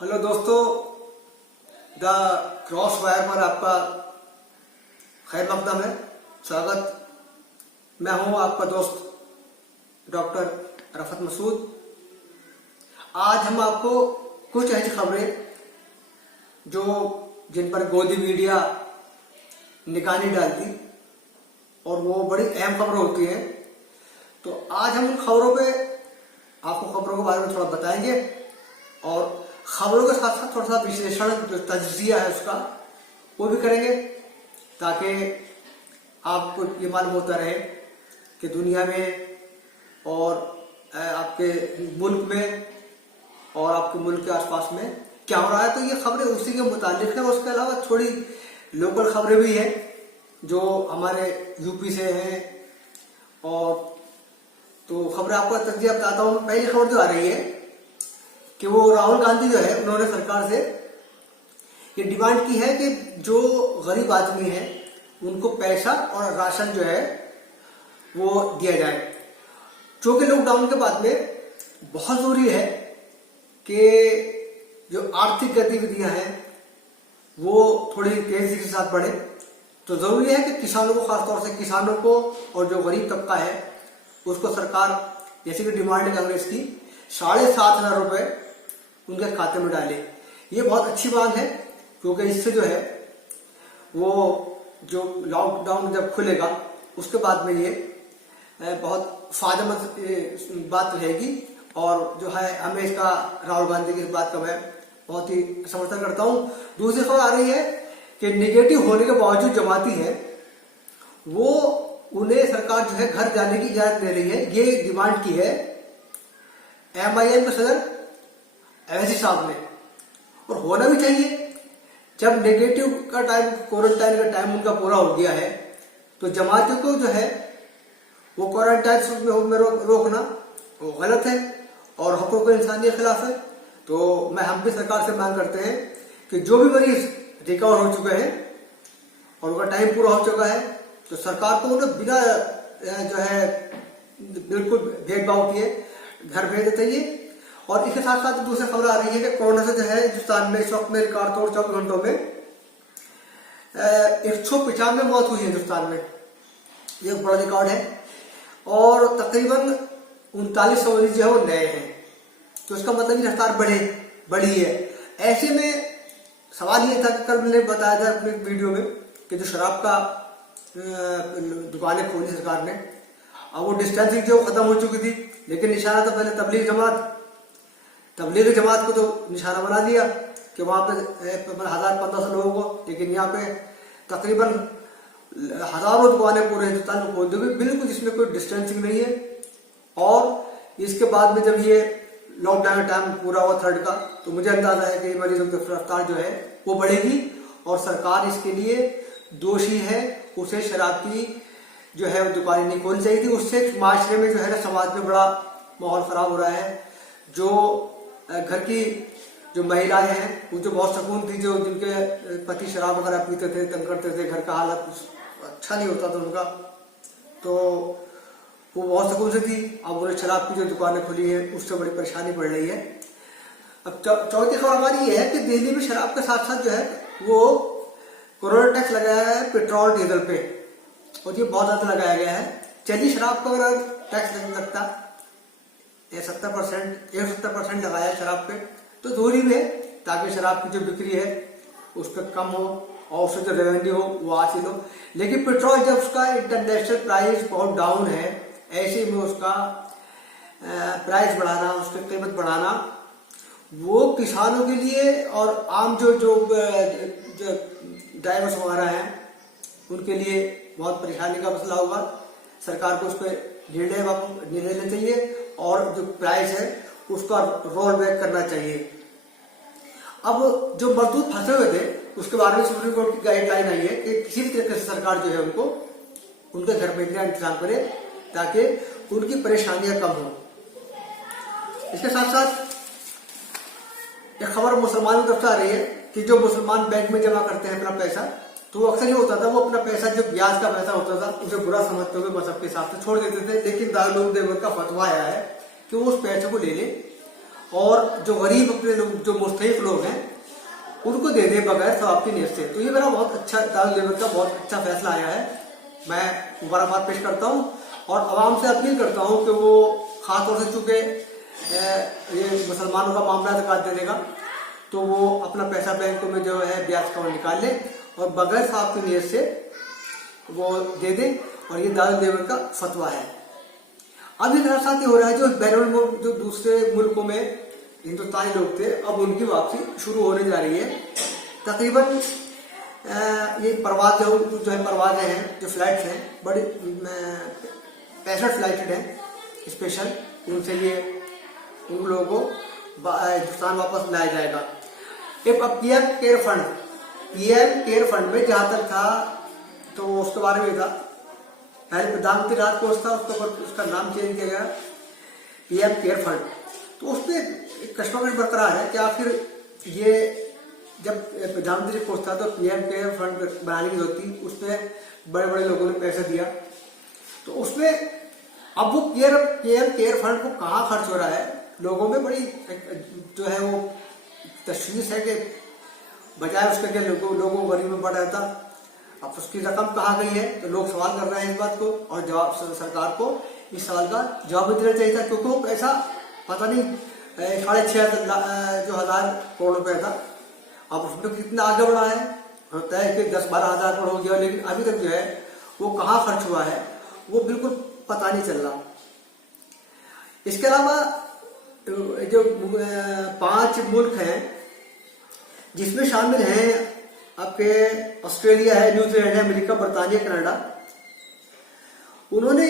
Hello दोस्तों, the cross wire पर आपका खैर मकदम है, स्वागत। मैं हूं आपका दोस्त डॉक्टर रफत मसूद। आज हम आपको कुछ ऐसी खबरें जो जिन पर गोदी मीडिया निगरानी डालती और वो बड़ी अहम खबर होती है, तो आज हम उन खबरों पे आपको खबरों के बारे में थोड़ा बताएंगे और खबरों के साथ साथ थोड़ा सा विश्लेषण जो तज्जिया है उसका वो भी करेंगे, ताकि आपको ये मालूम होता रहे कि दुनिया में और आपके मुल्क में और आपके मुल्क के आसपास में क्या हो रहा है। तो ये खबरें उसी के मुतालिक है। उसके अलावा थोड़ी लोकल खबरें भी हैं जो हमारे यूपी से हैं, और तो खबरें आपको तज्जिया बताता हूँ। पहली खबर जो आ रही है कि वो राहुल गांधी जो है उन्होंने सरकार से ये डिमांड की है कि जो गरीब आदमी है उनको पैसा और राशन जो है वो दिया जाए, जो कि लॉकडाउन के बाद में बहुत जरूरी है कि जो आर्थिक गतिविधियां हैं वो थोड़ी तेजी के साथ बढ़े। तो जरूरी है कि किसानों को, खासतौर से किसानों को और जो गरीब तबका है उसको सरकार, जैसे कि डिमांड है कांग्रेस की, 7,500 रुपए उनके खाते में डाले। ये बहुत अच्छी बात है, क्योंकि इससे जो है वो जो लॉकडाउन जब खुलेगा उसके बाद में ये बहुत फायदेमंद बात रहेगी। और जो है हमें इसका, राहुल गांधी की इस बात का मैं बहुत ही समर्थन करता हूं। दूसरी खबर आ रही है कि निगेटिव होने के बावजूद जमाती है वो, उन्हें सरकार जो है घर जाने की इजाजत दे रही है। ये डिमांड की है MIM के सदर अवैसी साहब ने, और होना भी चाहिए। जब नेगेटिव का टाइम, क्वारंटाइन का टाइम उनका पूरा हो गया है, तो जमातियों को जो है वो क्वारंटाइन में रोकना वो गलत है और हकूक़ इंसानियत के खिलाफ है। तो हम भी सरकार से मांग करते हैं कि जो भी मरीज रिकवर हो चुके हैं और उनका टाइम पूरा हो चुका है, तो सरकार को उन्हें बिना जो है बिल्कुल भेदभाव किए घर भेज देते चाहिए। और इसके साथ साथ दूसरी खबर आ रही है कि कोरोना से जो है हिंदुस्तान में इस वक्त में रिकॉर्ड तोड़ 24 घंटों में 195 मौत हुई है हिंदुस्तान में। ये एक बड़ा रिकॉर्ड है और तकरीबन 3900 मरीज जो है वो नए हैं। तो इसका मतलब ये रफ्तार बढ़ी है। ऐसे में सवाल ये था कि कल मैंने बताया था अपने वीडियो में कि जो शराब का दुकानें खोली सरकार ने, अब वो डिस्टेंसिंग जो खत्म हो चुकी थी, लेकिन निशाना तो पहले तबलीग जमात को तो निशाना बना दिया कि वहां पे 1000-1500 लोगों को, लेकिन यहाँ पे तकरीबन हजारों दुकानें पूरे हिंदुस्तान में खोल दी गई, बिल्कुल जिसमें कोई डिस्टेंसिंग नहीं है। और इसके बाद में जब ये लॉकडाउन टाइम पूरा हुआ 3rd का, तो मुझे अंदाजा है कि मरीजों की रफ्तार जो है वो बढ़ेगी और सरकार इसके लिए दोषी है। उसे शराब की जो है वो दुकानें नहीं खोलनी चाहिए थी। उससे माशरे में जो है ना, समाज में बड़ा माहौल खराब हो रहा है। जो घर की जो महिलाएं हैं वो जो बहुत सुकून थी, जो जिनके पति शराब वगैरह पीते थे, तंग करते थे, घर का हालत अच्छा नहीं होता था उनका, तो वो बहुत सुकून से थी। अब उन्हें शराब की जो दुकानें खुली है उससे बड़ी परेशानी पड़ रही है। अब चौथी खबर हमारी ये है कि दिल्ली में शराब के साथ साथ जो है वो कोरोना टैक्स लगाया है पेट्रोल डीजल पे, और ये बहुत ज्यादा लगाया गया है। चलिए, शराब का अगर टैक्स नहीं लगता, 70% लगाया शराब पे, तो दूरी में, ताकि शराब की जो बिक्री है उस पर कम हो और उससे जो रेवेन्यू हो वो हासिल हो। लेकिन पेट्रोल जब उसका इंटरनेशनल प्राइस बहुत डाउन है, ऐसे में उसका प्राइस बढ़ाना, उसकी कीमत बढ़ाना, वो किसानों के लिए और आम जो ड्राइवर्स वगैरह हैं उनके लिए बहुत परेशानी का मसला होगा। सरकार को उस पर निर्णय लेना चाहिए और जो प्राइस है उसका रोल बैक करना चाहिए। अब जो मजदूर फंसे हुए थे उसके बारे में सुप्रीम कोर्ट की गाइडलाइन आई है कि किसी भी तरीके से सरकार जो है उनको उनके घर भेजने का इंतजाम करे, ताकि उनकी परेशानियां कम हो। इसके साथ साथ एक खबर मुसलमानों की तरफ से आ रही है कि जो मुसलमान बैंक में जमा करते हैं अपना पैसा, तो अक्सर ये होता था वो अपना पैसा, जो ब्याज का पैसा होता था, उसे बुरा समझते हुए मजहब के हिसाब से छोड़ देते थे। लेकिन दारुल उलूम देवबंद का फतवा आया है कि वो उस पैसे को ले ले और जो गरीब अपने लोग, जो मुस्तहिक लोग हैं, उनको दे दे बगैर सवाब की नीयत से। तो ये मेरा बहुत अच्छा दारुल देवबंद का बहुत अच्छा फैसला आया है। मैं मुबारकबाद पेश करता हूँ और आवाम से अपील करता हूँ कि वो खासतौर से चूँकि ये मुसलमानों का मामला ज़कात दे देगा, तो वो अपना पैसा बैंकों में जो है ब्याज का वो निकाल ले और बगैर सवाब की नीयत से वो दे दे। और ये दारुल देवबंद का फतवा है। अब ये मेरे साथ ये हो रहा है, जो बैरून मुल्क, जो दूसरे मुल्कों में हिंदुस्तानी लोग थे, अब उनकी वापसी शुरू होने जा रही है। तकरीबन ये परवाज़ जो है परवाज़ें हैं, जो फ्लाइट्स हैं, बड़ी 65 फ्लाइटें हैं स्पेशल, उनसे ये उन लोगों को हिंदुस्तान वापस लाया जाएगा। अब पीएम केयर फंड में जहाँ तक था तो उसके बारे में था, पहले प्रधानमंत्री राहत कोष था, उसके ऊपर उसका नाम चेंज किया गया पीएम केयर फंड। तो उसमें कश्मकश बरकरार है कि आखिर ये जब प्रधानमंत्री कोष था तो पीएम केयर फंड बनाने की जरूरत थी, उसमें बड़े बड़े लोगों ने पैसा दिया, तो उसमें अब वो पीएम केयर फंड को कहाँ खर्च हो रहा है, लोगों में बड़ी जो है वो तशवीश है कि बजाय उसके के लोगों गरीब में बढ़ रहा था, अब उसकी रकम कहाँ गई है। तो लोग सवाल कर रहे हैं इस बात को, और जवाब सरकार को इस सवाल का जवाब देना चाहिए था, क्योंकि वो पैसा पता नहीं 6.5 जो हजार करोड़ रुपए था, अब उसमें कितना आगे बढ़ा है, होता है कि 10-12 हजार करोड़ हो गया, लेकिन अभी तक जो है वो कहाँ खर्च हुआ है वो बिल्कुल पता नहीं चल रहा। इसके अलावा जो 5 मुल्क हैं जिसमें शामिल हैं आपके ऑस्ट्रेलिया है, न्यूजीलैंड है, अमेरिका, बरतानिया, कनाडा, उन्होंने,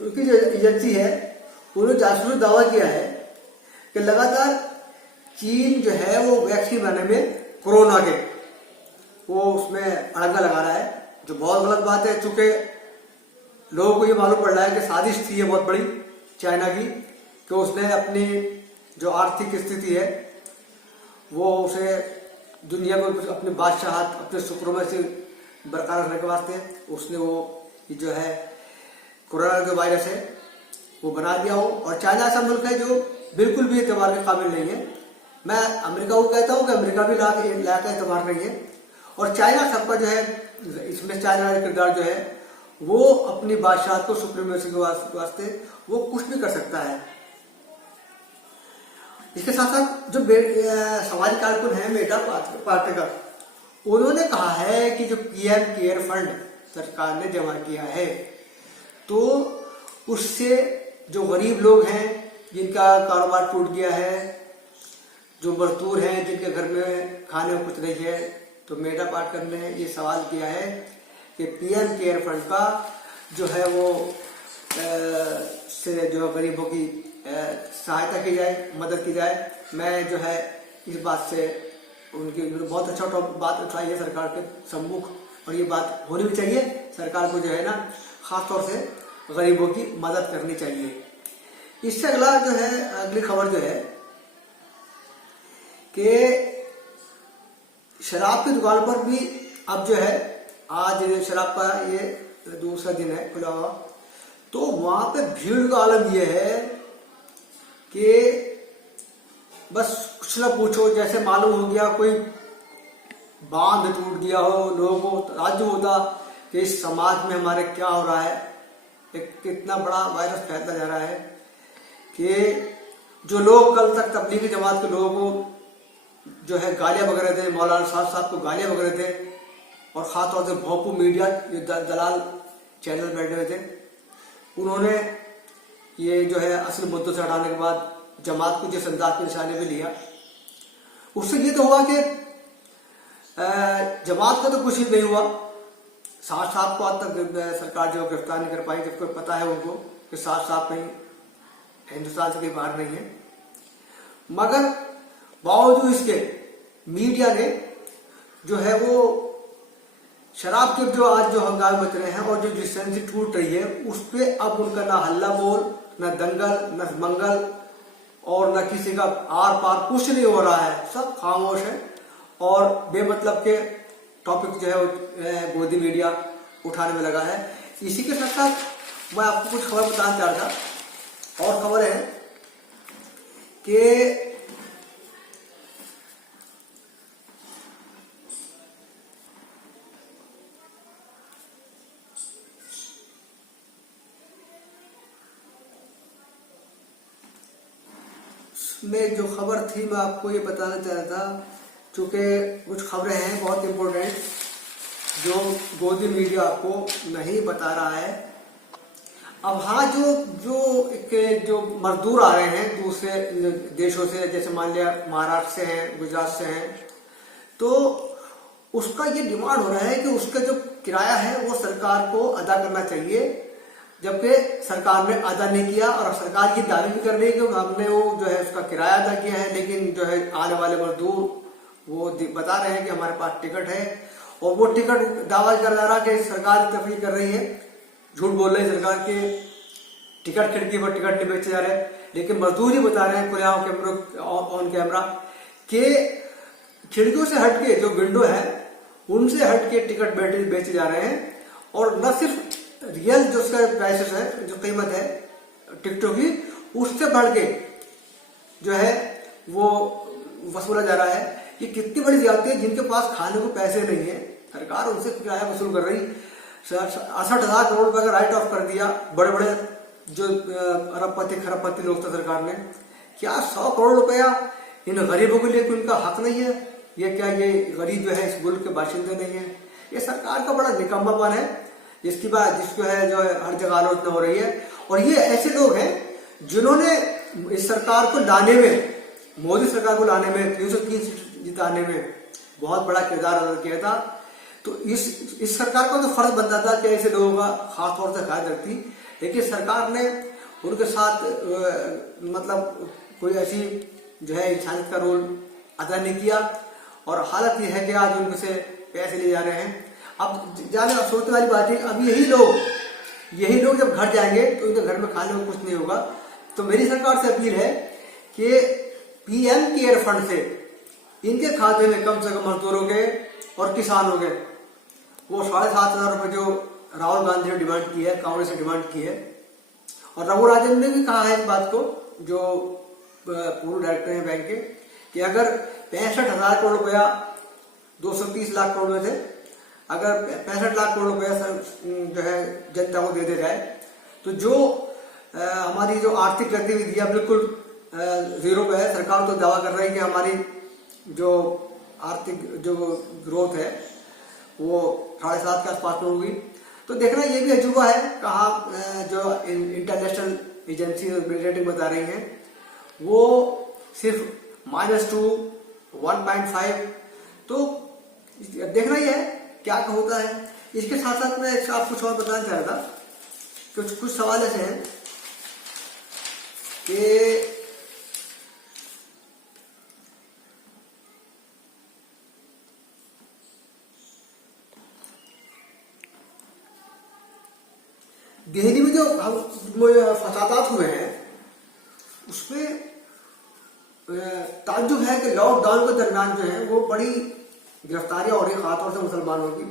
उनकी जो एजेंसी है, उन्होंने जासूसी दावा किया है कि लगातार चीन जो है वो वैक्सीन बनाने में कोरोना के वो उसमें अड़ंगा लगा रहा है, जो बहुत गलत बात है। चूंकि लोगों को ये मालूम पड़ रहा है कि साजिश थी ये बहुत बड़ी चाइना की, कि उसने अपनी जो आर्थिक स्थिति है वो उसे दुनिया को अपने बादशाहत, अपने सुप्रीमेसी बरकरार रखने के वास्ते उसने वो जो है कोरोना जो वायरस है वो बना दिया हो। और चाइना ऐसा मुल्क है जो बिल्कुल भी एतबार के काबिल नहीं है। मैं अमेरिका को कहता हूँ कि अमेरिका भी लायक एतबार नहीं है, और चाइना सबका जो है इसमें चाइना का किरदार जो है वो अपनी बादशाहत को, सुप्रीमेसी के वास्ते वो कुछ भी कर सकता है। इसके साथ साथ जो समाजी कारकुन है मेटा पाटेकर, उन्होंने कहा है कि जो पीएम केयर फंड सरकार ने जमा किया है तो उससे जो गरीब लोग हैं जिनका कारोबार टूट गया है, जो मजदूर हैं जिनके घर में खाने को कुछ नहीं है, तो मेटा पाटकर ने ये सवाल किया है कि पीएम केयर फंड का जो है वो से जो गरीबों की सहायता की जाए, मदद की जाए। मैं जो है इस बात से उनकी बहुत अच्छा बात उठाई है सरकार के सम्मुख, और ये बात होनी भी चाहिए। सरकार को जो है ना खास तौर से गरीबों की मदद करनी चाहिए। इससे अगला जो है, अगली खबर जो है कि शराब की दुकान पर भी अब जो है, आज शराब का ये दूसरा दिन है खुला हुआ, तो वहां पे भीड़ का आलम यह है कि बस कुछ ना पूछो, जैसे मालूम हो गया कोई बांध टूट गया हो, लोगों को राज्य होता कि इस समाज में हमारे क्या हो रहा है, एक कितना बड़ा वायरस फैलता जा रहा है कि जो लोग कल तक तबलीगी जमात के लोगों को जो है गालियां वगैरह थे, मौलाना साहब को गालियां वगैरह थे, और खासतौर से भोंपू मीडिया जो दलाल चैनल बैठे हुए थे, उन्होंने ये जो है असली मुद्दों से हटाने के बाद जमात को जिस अंदाज के निशाने पे लिया, उससे ये तो हुआ कि जमात का तो कुछ ही नहीं हुआ। साहब को आज तक सरकार जो गिरफ्तार नहीं कर पाई, जबकि पता है उनको कि साहब कहीं हिंदुस्तान से कहीं बाहर नहीं है। मगर बावजूद इसके मीडिया ने जो है वो शराब के जो आज जो हंगामे मच रहे हैं और जो डिसेंसी टूट रही है, उस पर अब उनका ना हल्ला बोल, न दंगल, न मंगल, और न किसी का आर पार कुछ नहीं हो रहा है। सब खामोश है और बेमतलब के टॉपिक जो है गोदी मीडिया उठाने में लगा है। इसी के साथ साथ मैं आपको कुछ खबर बताना चाह रहा था। और खबर है कि में जो खबर थी मैं आपको ये बताना चाह रहा था, चूंकि कुछ खबरें हैं बहुत इम्पोर्टेंट जो गोदी मीडिया आपको नहीं बता रहा है। अब हाँ, जो मजदूर आ रहे हैं दूसरे देशों से, जैसे मान लिया महाराष्ट्र से हैं, गुजरात से हैं, तो उसका ये डिमांड हो रहा है कि उसका जो किराया है वो सरकार को अदा करना चाहिए, जबकि सरकार ने अदा नहीं किया। और सरकार ये दावे भी कर रही है कि हमने वो जो है उसका किराया अदा किया है, लेकिन जो है आने वाले मजदूर वो बता रहे हैं कि हमारे पास टिकट है, और वो टिकट दावा कर रहा कि सरकार तफरीक कर रही है, झूठ बोल रही है सरकार के टिकट खिड़की पर टिकट नहीं बेचे जा रहे हैं। लेकिन मजदूर ही बता रहे हैं खुले ऑन कैमरा कि खिड़कियों से हटके जो विंडो है उनसे हटके टिकट बेचे जा रहे हैं, और न सिर्फ रियल जो उसका प्राइसेस है, जो कीमत है टिकटों की, उससे बढ़ के जो है वो वसूला जा रहा है। ये कितनी बड़ी ज्यादती है, जिनके पास खाने को पैसे नहीं है सरकार उनसे किराया वसूल कर रही। 68,000 करोड़ रुपए का राइट ऑफ कर दिया बड़े बड़े जो अरबपति खरबपति लोग थे सरकार ने। क्या 100 करोड़ रुपया इन गरीबों के लिए उनका हक नहीं है? ये क्या ये गरीब जो है इस मुल्क के बाशिंदे नहीं है? ये सरकार का बड़ा निकम्मापन है, जिसकी बात जो है हर जगह आलोचना हो रही है। और ये ऐसे लोग हैं जिन्होंने इस सरकार को लाने में, मोदी सरकार को लाने में, 303 जिताने में बहुत बड़ा किरदार अदा किया था। तो इस सरकार का तो फर्ज बनता था कि ऐसे लोगों का खास तौर से ख्याल रखती, लेकिन सरकार ने उनके साथ मतलब कोई ऐसी जो है इंसानियत का रोल अदा नहीं किया। और हालत यह है कि आज उनसे पैसे लिए जा रहे हैं। अब जाने सोचने वाली बात है, अब यही लोग जब घर जाएंगे तो उनके घर में खाने को कुछ नहीं होगा। तो मेरी सरकार से अपील है कि पीएम केयर फंड से इनके खाते में कम से कम मजदूरों के और किसानों के वो 7,500 रुपए जो राहुल गांधी ने डिमांड की है, कांग्रेस ने डिमांड की है, और रघु राजन ने भी कहा है इस बात को, जो पूर्व डायरेक्टर हैं बैंक के, कि अगर 65,000 करोड़ रुपया 230 लाख करोड़ में थे, अगर 65 लाख करोड़ रुपया जो है जनता को दे जाए, तो जो हमारी जो आर्थिक गतिविधियां बिल्कुल जीरो पे है। सरकार तो दावा कर रही है कि हमारी जो आर्थिक जो ग्रोथ है वो 7.5 के आसपास में होगी। तो देखना ये भी अजूबा है, कहाँ जो इंटरनेशनल एजेंसी रेटिंग बता रही है वो सिर्फ -2, 1.5। तो देखना ही है क्या होता है। इसके साथ साथ मैं आपको कुछ और बताना चाह रहा था। कुछ सवाल ऐसे हैं कि दिल्ली में जो फसादात हुए हैं उसमें ताज्जुब है कि लॉकडाउन के दरमियान जो है वो बड़ी गिरफ्तारियां हो रही, खासतौर से मुसलमानों की।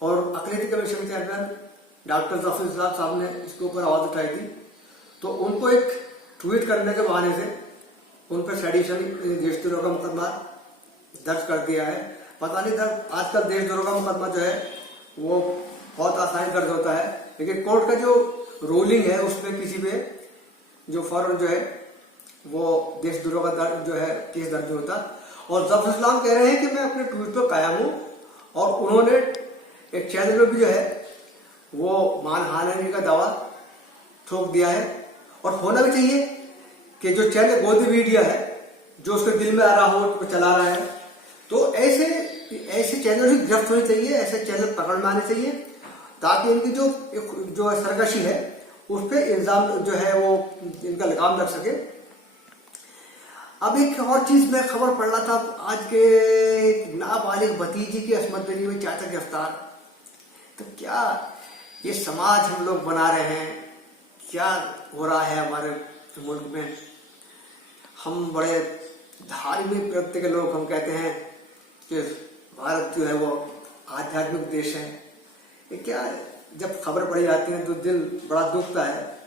और अक़लीती कमीशन के चेयरमैन डॉक्टर जाफर साहब ने इसके ऊपर आवाज उठाई थी। तो उनको एक ट्वीट करने के बहाने से उन पर सेडिशन, देशद्रोह का मुकदमा दर्ज कर दिया है। पता नहीं था, आजकल देशद्रोह का मुकदमा जो है वो बहुत आसानी दर्ज होता है, लेकिन कोर्ट का जो रूलिंग है उसमें किसी पे जो फौरन जो है वो देशद्रोह का जो है केस दर्ज होता। और जफर इस्लाम कह रहे हैं कि मैं अपने ट्वीट पर कायम हूं, और उन्होंने एक चैनल में भी जो है वो मानहानि का दावा ठोक दिया है। और होना भी चाहिए कि जो चैनल गोदी मीडिया है, जो उसके दिल में आ रहा हो वो चला रहा है, तो ऐसे चैनल ही गिरफ्त होने चाहिए, ऐसे चैनल पकड़ में आने चाहिए, ताकि इनकी जो सरकशी है उस पर इल्जाम जो है वो इनका लगाम लग सके। अब एक और चीज मैं खबर पढ़ रहा था आज के, नाबालिग भतीजी की असमत दरी में चाचा गिरफ्तार। तो क्या ये समाज हम लोग बना रहे हैं? क्या हो रहा है हमारे मुल्क में? हम बड़े धार्मिक प्रवृत्ति के लोग, हम कहते हैं कि भारत जो है वो आध्यात्मिक देश है। ये क्या, जब खबर पड़ी जाती है तो दिल बड़ा दुखता है,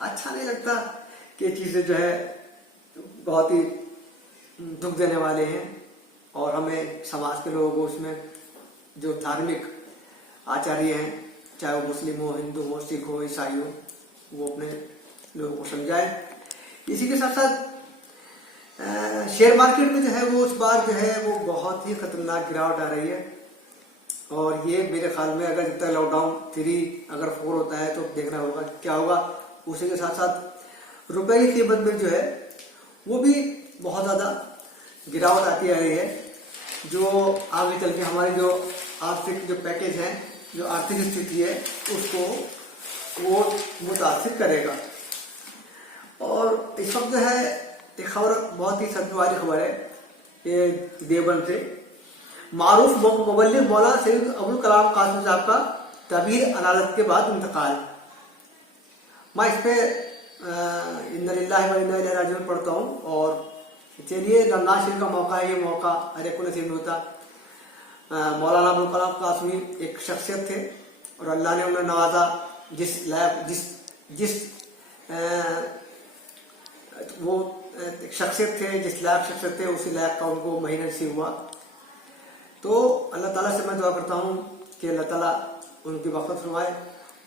अच्छा नहीं लगता कि ये चीजें जो है बहुत ही दुख देने वाले हैं। और हमें समाज के लोगों को उसमें जो धार्मिक आचार्य हैं, चाहे वो मुस्लिम हो, हिंदू हो, सिख हो, ईसाई हो, वो अपने लोगों को समझाए। इसी के साथ साथ शेयर मार्केट में जो है वो इस बार जो है वो बहुत ही खतरनाक गिरावट आ रही है। और ये मेरे ख्याल में अगर जब तक लॉकडाउन 3 अगर 4 होता है तो देखना होगा क्या होगा। उसी के साथ साथ रुपए की कीमत में जो है वो भी बहुत ज्यादा गिरावट आती आ रही है, जो आगे चल के हमारी जो आर्थिक जो पैकेज है, जो आर्थिक स्थिति है, उसको वो मुतासिर करेगा। और इस वक्त जो है एक खबर बहुत ही सदमे वाली खबर है कि देवबंद से मारूफ मुबल्लिग मौलाना सैयद अबुल कलाम कासिम साहब का तबीर अदालत के बाद इंतकाल। मैं इस पे इन्ना लिल्लाहि व इन्ना इलैहि राजिऊन पढ़ता हूँ। और चलिए रमजान शरीफ का मौका है, ये मौका हर एक को नसीब नहीं होता। मौलाना अबुल कलाम कासिमी एक शख्सियत थे और अल्लाह ने उन्हें नवाजा। जिस वो शख्सियत थे, जिस लायक शख्सियत थे, उसी लायक का उनको महीना नसीब हुआ। तो अल्लाह ताला से मैं दुआ करता हूँ कि अल्लाह ताला उनकी वफ़रत फरमाए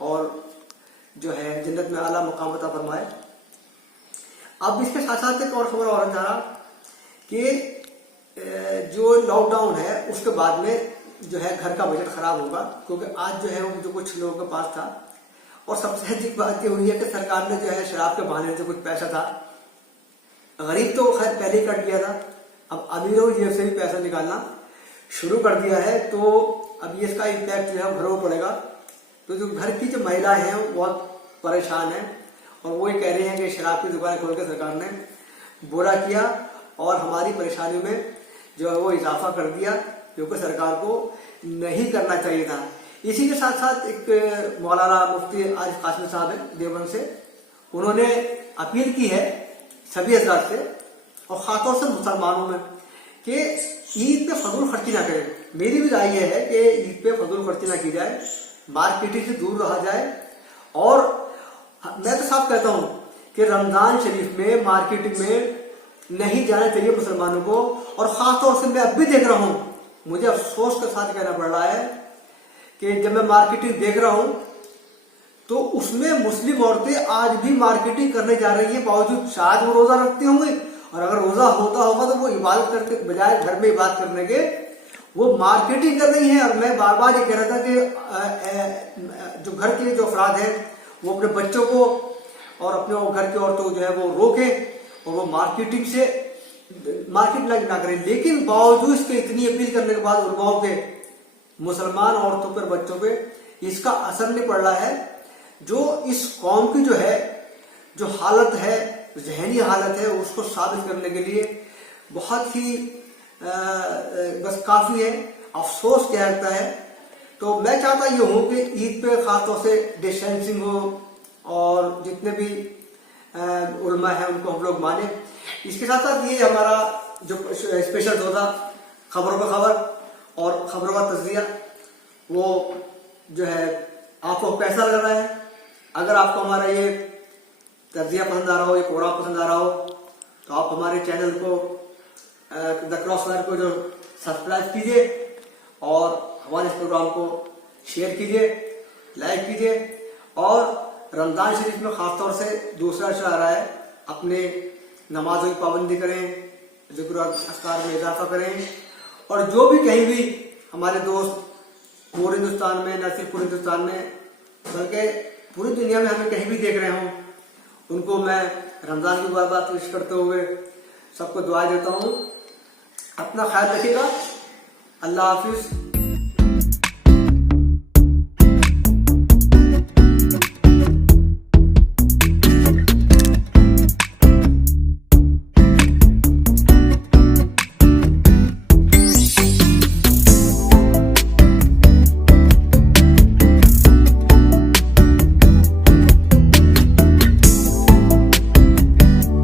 और जो है जन्नत में आला मकाम अता फरमाए। अब इसके साथ साथ एक और खबर और चाह रहा कि जो लॉकडाउन है उसके बाद में जो है घर का बजट खराब होगा, क्योंकि आज जो है वो जो कुछ लोगों के पास था। और सबसे अजीब बात ये हुई है कि सरकार ने जो है शराब के बहाने से कुछ पैसा था, गरीब तो खैर पहले ही कट गया था, अब अमीरों की जेब से भी पैसा निकालना शुरू कर दिया है। तो अब ये इसका इम्पैक्ट जो है घरों पर पड़ेगा। तो जो घर की जो महिलाएं हैं वो बहुत परेशान हैं और वो ये कह रही हैं कि शराब की दुकान खोल के सरकार ने बुरा किया और हमारी परेशानियों में जो है वो इजाफा कर दिया, जो कि सरकार को नहीं करना चाहिए था। इसी के साथ साथ एक मौलाना मुफ्ती आरिफ कासिमी साहब है देवबंद से, उन्होंने अपील की है सभी हजरात से और खासतौर से मुसलमानों में कि ईद पे फजूल खर्ची ना करें। मेरी भी राय यह है कि ईद पे फजूल खर्ची ना की जाए, मार्केटिंग से दूर रहा जाए। और मैं तो साफ कहता हूं कि रमजान शरीफ में मार्केटिंग में नहीं जाना चाहिए मुसलमानों को। और खासतौर से मैं अब भी देख रहा हूं, मुझे अफसोस के साथ कहना पड़ रहा है कि जब मैं मार्केटिंग देख रहा हूं तो उसमें मुस्लिम औरतें आज भी मार्केटिंग करने जा रही है, बावजूद शायद वो रोजा रखती होंगी और अगर रोजा होता होगा तो वो इबादत करके बजाय घर में इबादत करने के वो मार्केटिंग कर रही है। और मैं बार बार ये कह रहा था कि जो घर के जो अफराद हैं वो अपने बच्चों को और अपने घर की औरतों को जो है वो रोकें और वो मार्केटिंग ना करें। लेकिन बावजूद इसके इतनी अपील करने के बाद उलमाओं पे, मुसलमान औरतों पर, बच्चों पे इसका असर नहीं पड़ रहा है। जो इस कौम की जो है जो हालत है, जहनी हालत है, उसको साबित करने के लिए बहुत ही बस काफी है। अफसोस क्या लगता है। तो मैं चाहता ये हूं कि ईद पे खासतौर से डिस्टेंसिंग हो और जितने भी उलमा है उनको हम लोग माने। इसके साथ साथ ये हमारा जो स्पेशल शो था खबरों का खबर और खबरों का तज्जिया, वो जो है आपको पैसा लग रहा है। अगर आपको हमारा ये तज्जिया पसंद आ रहा हो, ये प्रोग्राम पसंद आ रहा हो, तो आप हमारे चैनल को द क्रॉस वायर को जो सब्सक्राइब कीजिए और हमारे इस प्रोग्राम को शेयर कीजिए, लाइक कीजिए। और रमजान शरीफ में खासतौर से दूसरा अशर आ रहा है, अपने नमाजों की पाबंदी करें, जिक्र और अस्कार में इजाफा करें। और जो भी कहीं भी हमारे दोस्त पूरे हिंदुस्तान में, न सिर्फ पूरे हिंदुस्तान में बल्कि पूरी दुनिया में हमें कहीं भी देख रहे हों, उनको मैं रमजान की मुबारकबाद पेश करते हुए सबको दुआ देता हूँ। अपना ख्याल रखिएगा। अल्लाह हाफिज।